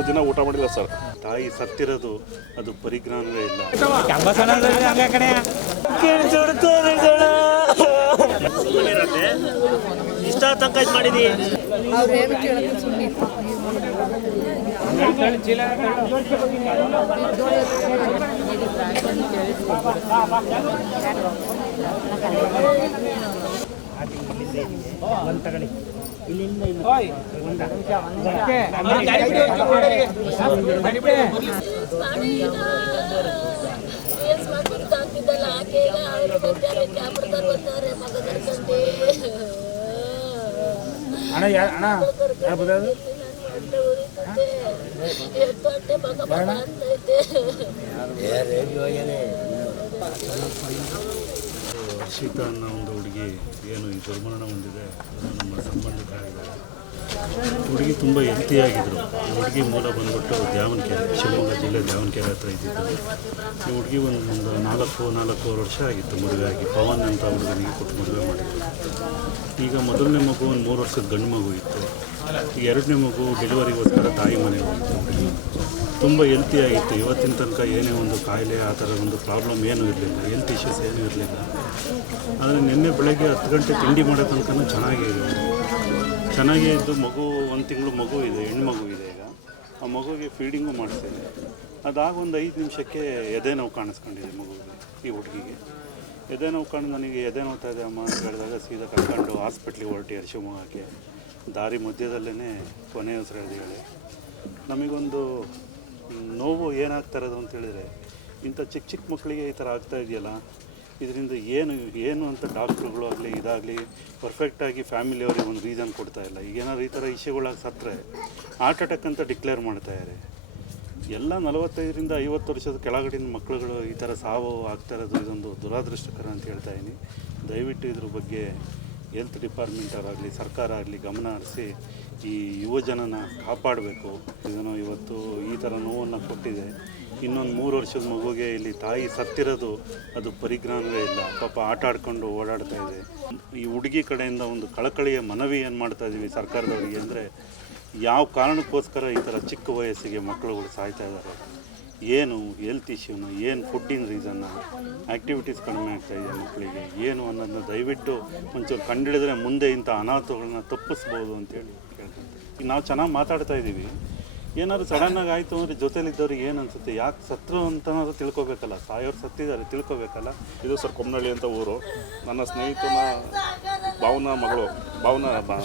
ಒಂದು ದಿನ ಊಟ ಮಾಡಿಲ್ಲ ಸರ್. ತಾಯಿ ಸತ್ತಿರೋದು ಅದು ಪರಿಜ್ಞಾನವೇ ಇಲ್ಲ. ಇಷ್ಟ ತನಕ ಇದು ಮಾಡಿದಿ ಹರ್ಷಿತಾ ಅನ್ನೋ ಒಂದು ಹುಡುಗಿ ಏನು ಈ ದುರ್ಮರಣ ಹೊಂದಿದೆ, ಅದು ನಮ್ಮ ಸಂಬಂಧಿಕರಾಗಿದ್ದಾರೆ. ಹುಡುಗಿ ತುಂಬ ಹೆಲ್ತಿಯಾಗಿದ್ದರು. ಈ ಹುಡುಗಿ ಮೂಲ ಬಂದ್ಬಿಟ್ಟು ದ್ಯಾವಣಗೆರೆ, ಶಿವಮೊಗ್ಗ ಜಿಲ್ಲೆ ದ್ಯಾವಣಗೆರೆ ಹತ್ರ ಇದ್ದಿದ್ದು. ಈ ಹುಡುಗಿ ಒಂದು ನಾಲ್ಕೂವರೆ ವರ್ಷ ಆಗಿತ್ತು ಮದುವೆ ಆಗಿ. ಪವನ್ ಅಂತ ಹುಡುಗನಿಗೆ ಕೊಟ್ಟು ಮದುವೆ ಮಾಡಿದ್ರು. ಈಗ ಮೊದಲನೇ ಮಗು ಒಂದು 3 ವರ್ಷದ ಗಂಡು ಮಗು ಇತ್ತು. ಈಗ 2ನೇ ಮಗು ಡೆಲಿವರಿಗೋಸ್ಕರ ತಾಯಿ ಮನೆಗೆ ಹೋಗಿತ್ತು. ಹುಡುಗಿ ತುಂಬ ಹೆಲ್ತಿಯಾಗಿತ್ತು. ಇವತ್ತಿನ ತನಕ ಏನೇ ಒಂದು ಕಾಯಿಲೆ ಆ ಥರ ಒಂದು ಪ್ರಾಬ್ಲಮ್ ಏನೂ ಇರಲಿಲ್ಲ, ಹೆಲ್ತ್ ಇಶ್ಯೂಸ್ ಏನೂ ಇರಲಿಲ್ಲ. ಆದರೆ ನಿನ್ನೆ ಬೆಳಗ್ಗೆ 10 ಗಂಟೆ ತಿಂಡಿ ಮಾಡೋ ತನಕ ಚೆನ್ನಾಗೇ ಇದ್ದು. ಮಗು 1 ತಿಂಗಳು ಮಗು ಇದೆ, ಹೆಣ್ಣು ಮಗು ಇದೆ. ಈಗ ಆ ಮಗುವಿಗೆ ಫೀಡಿಂಗು ಮಾಡಿಸ್ತೇನೆ. ಅದಾಗ ಒಂದು 5 ನಿಮಿಷಕ್ಕೆ ಎದೆ ನೋವು ಕಾಣಿಸ್ಕೊಂಡಿದೆ ಮಗುವಿಗೆ. ಈ ಹುಡುಗಿಗೆ ಎದೆ ನೋವು ಕಂಡು ನನಗೆ ಎದೆ ನೋವ್ತಾ ಇದೆ ಅಮ್ಮ ಅಂತ ಹೇಳಿದಾಗ ಸೀದಾ ಕರ್ಕೊಂಡು ಹಾಸ್ಪಿಟ್ಲಿಗೆ ಹೊರಟಿದ್ದಾರೆ ಶಿವಮೊಗ್ಗಕ್ಕೆ. ದಾರಿ ಮಧ್ಯದಲ್ಲೇ ಕೊನೆ ಹೆಸರು ಹೇಳಿದಾಳೆ. ನಮಗೊಂದು ನೋವು ಏನಾಗ್ತಾ ಇರೋದು ಅಂತೇಳಿದರೆ, ಇಂಥ ಚಿಕ್ಕ ಮಕ್ಕಳಿಗೆ ಈ ಥರ ಆಗ್ತಾ ಇದೆಯಲ್ಲ, ಇದರಿಂದ ಏನು ಅಂತ ಡಾಕ್ಟ್ರುಗಳು ಆಗಲಿ ಇದಾಗಲಿ ಪರ್ಫೆಕ್ಟಾಗಿ ಫ್ಯಾಮಿಲಿಯವ್ರಿಗೆ ಒಂದು ರೀಸನ್ ಕೊಡ್ತಾ ಇಲ್ಲ. ಈಗೇನಾದ್ರು ಈ ಥರ ಇಶ್ಯೂಗಳಾಗಿ ಸತ್ತರೆ ಹಾರ್ಟ್ ಅಟ್ಯಾಕ್ ಅಂತ ಡಿಕ್ಲೇರ್ ಮಾಡ್ತಾಯಿದ್ದಾರೆ. ಎಲ್ಲ 45ರಿಂದ 50 ವರ್ಷದ ಕೆಳಗಡಿನ ಮಕ್ಕಳುಗಳು ಈ ಥರ ಸಾವು ಆಗ್ತಾ ಇರೋದು ಇದೊಂದು ದುರಾದೃಷ್ಟಕರ ಅಂತ ಹೇಳ್ತಾ ಇದ್ದೀನಿ. ದಯವಿಟ್ಟು ಇದ್ರ ಬಗ್ಗೆ ಹೆಲ್ತ್ ಡಿಪಾರ್ಟ್ಮೆಂಟ್ ಅವರಾಗಲಿ ಸರ್ಕಾರ ಆಗಲಿ ಗಮನ ಹರಿಸಿ ಈ ಯುವಜನನ ಕಾಪಾಡಬೇಕು. ಇದನ್ನು ಇವತ್ತು ಈ ಥರ ನೋವನ್ನು ಕೊಟ್ಟಿದೆ. ಇನ್ನೊಂದು 3 ವರ್ಷದ ಮಗುಗೆ ಇಲ್ಲಿ ತಾಯಿ ಸತ್ತಿರೋದು ಅದು ಪರಿಜ್ಞಾನವೇ ಇಲ್ಲ. ಪಾಪ ಆಟ ಆಡ್ಕೊಂಡು ಓಡಾಡ್ತಾ ಇದೆ. ಈ ಹುಡುಗಿ ಕಡೆಯಿಂದ ಒಂದು ಕಳಕಳಿಯ ಮನವಿ ಏನು ಮಾಡ್ತಾ ಇದ್ದೀವಿ ಸರ್ಕಾರದವರಿಗೆ ಅಂದರೆ, ಯಾವ ಕಾರಣಕ್ಕೋಸ್ಕರ ಈ ಥರ ಚಿಕ್ಕ ವಯಸ್ಸಿಗೆ ಮಕ್ಕಳುಗಳು ಸಾಯ್ತಾ ಇದ್ದಾರೆ, ಏನು ಹೆಲ್ತ್ ಇಶ್ಯೂನ, ಏನು ಫುಡ್ಡಿನ ರೀಸನ್ನ, ಆ್ಯಕ್ಟಿವಿಟೀಸ್ ಕಡಿಮೆ ಆಗ್ತಾಯಿದೆ ಮಕ್ಕಳಿಗೆ ಏನು ಅನ್ನೋದನ್ನ ದಯವಿಟ್ಟು ಒಂಚೂರು ಕಂಡುಹಿಡಿದ್ರೆ ಮುಂದೆ ಇಂಥ ಅನಾಹುತಗಳನ್ನ ತಪ್ಪಿಸ್ಬೋದು ಅಂತೇಳಿ ಕೇಳ್ಕೊಂತೀವಿ. ಈಗ ನಾವು ಚೆನ್ನಾಗಿ ಮಾತಾಡ್ತಾ ಇದ್ದೀವಿ, ಏನಾದ್ರು ಸಡನ್ನಾಗಿ ಆಯಿತು ಅಂದರೆ ಜೊತೆಲಿದ್ದವ್ರಿಗೆ ಏನು ಅನಿಸುತ್ತೆ, ಯಾಕೆ ಸತ್ರು ಅಂತನಾದ್ರು ತಿಳ್ಕೊಬೇಕಲ್ಲ, ಸಾಯೋರು ಸತ್ತಿದ್ದಾರೆ ತಿಳ್ಕೊಬೇಕಲ್ಲ. ಇದು ಸರ್ ಕೊಮ್ಮನಹಳ್ಳಿ ಅಂತ ಊರು. ನನ್ನ ಸ್ನೇಹಿತನ ಭಾವನ ಮಗಳು,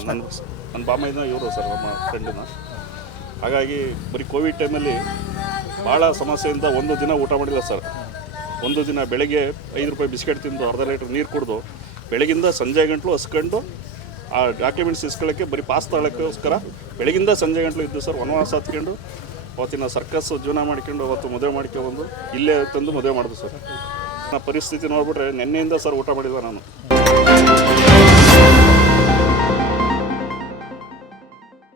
ನನ್ನ ಬಾಮೈನ ಇವರು ಸರ್ ನಮ್ಮ ಫ್ರೆಂಡಿನ. ಹಾಗಾಗಿ ಬರೀ ಕೋವಿಡ್ ಟೈಮಲ್ಲಿ ಭಾಳ ಸಮಸ್ಯೆಯಿಂದ ಒಂದು ದಿನ ಊಟ ಮಾಡಿಲ್ಲ ಸರ್. ಒಂದು ದಿನ ಬೆಳಗ್ಗೆ 5 ರೂಪಾಯಿ ಬಿಸ್ಕೆಟ್ ತಿಂದು ಅರ್ಧ ಲೀಟ್ರ್ ನೀರು ಕುಡಿದು ಬೆಳಗಿಂದ ಸಂಜೆ ಗಂಟಲು ಹಸ್ಕೊಂಡು ಆ ಡಾಕ್ಯುಮೆಂಟ್ಸ್ ಇಸ್ಕೊಳ್ಳೋಕ್ಕೆ ಬರೀ ಪಾಸ್ ತಗೊಳ್ಳೋಕ್ಕೋಸ್ಕರ ಬೆಳಗಿಂದ ಸಂಜೆ ಗಂಟಲು ಇದ್ದು ಸರ್. ವನವಾಸ ಹತ್ಕೊಂಡು ಅವತ್ತಿನ ಸರ್ಕಸ್ ಜೀವನ ಮಾಡ್ಕೊಂಡು ಅವತ್ತು ಮದುವೆ ಮಾಡ್ಕೊಂಡು ಇಲ್ಲೇ ತಂದು ಮದುವೆ ಮಾಡಿದ್ರು ಸರ್. ಪರಿಸ್ಥಿತಿ ನೋಡ್ಬಿಟ್ರೆ ನಿನ್ನೆಯಿಂದ ಸರ್ ಊಟ ಮಾಡಿಲ್ಲ ನಾನು.